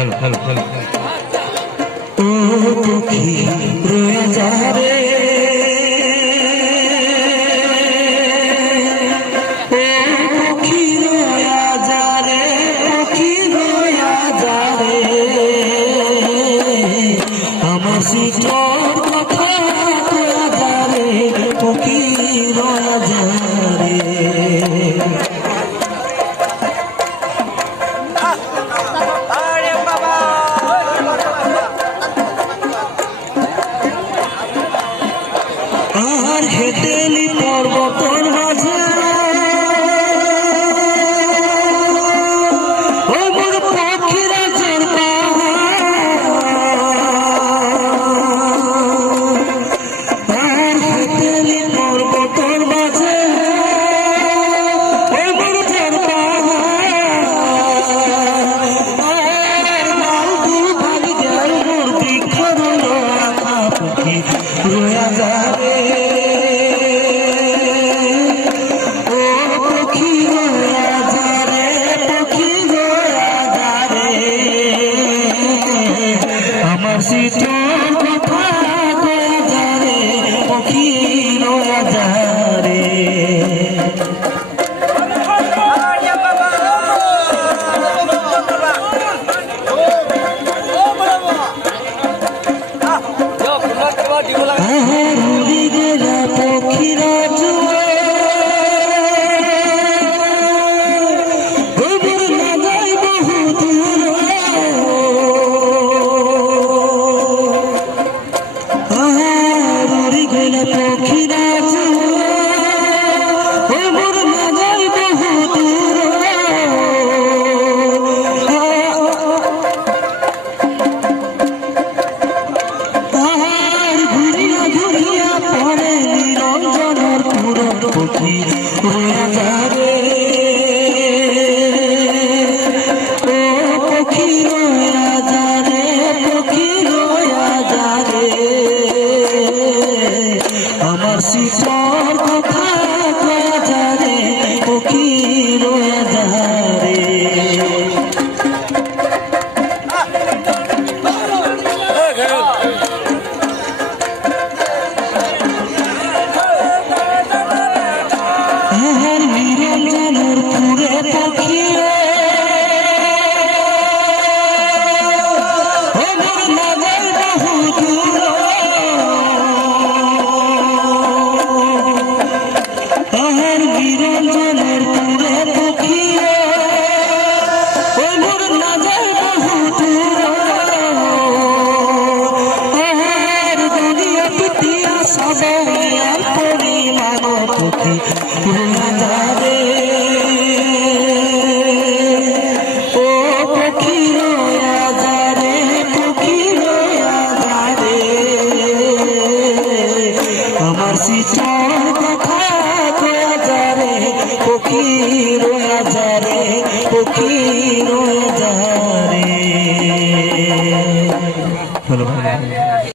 Hello hello hello ओ पखी रोया जा रे ओ पखी रोया जा रे पखी रोया जा रे আমার সিটোর কথা তোরা যা রে পখি রোয়া যা রে আর হেঁটেলি পর্বতর মাঝে ও মোর পক্ষীরা চড়বা আর হেঁটেলি পর্বতর মাঝে ও মোর চড়বা আর মালদু ভাগি গেল মোর বৃক্ষ রইল আঁকা পক্ষী রোয়া যাবে সিটোর কথা কয়া যা রে পখি রোয়া যা রে উড়ি গেলা পক্ষীরা জুয়ে না যাই বহু দূর পক্ষীরা মোর না যাই বহু দূর ঘুরিয়া ঘুরিয়া পরে নিরঞ্জনের পুরন পক্ষী রোয়া যাবে ও পক্ষী রোয়া যা রে পক্ষী রোয়া যা রে আমার সিটোর কথা কয়া যা রে পখি রোয়া যা রে নিরঞ্জনের পুরে পক্ষী নিরঞ্জনের পুরে পক্ষী ওই মোর না যায় বহু দূর দুনিয়া পিটিয়া সবাইয়ার পরিমাণ পক্ষী রোয়া যাবে ও পক্ষী রোয়া যা রে পক্ষী রোয়া যা রে আমার সিটোর কথা কয়া যা রে পক্ষী রোয়া যা রে পক্ষী রোয়া যা রে।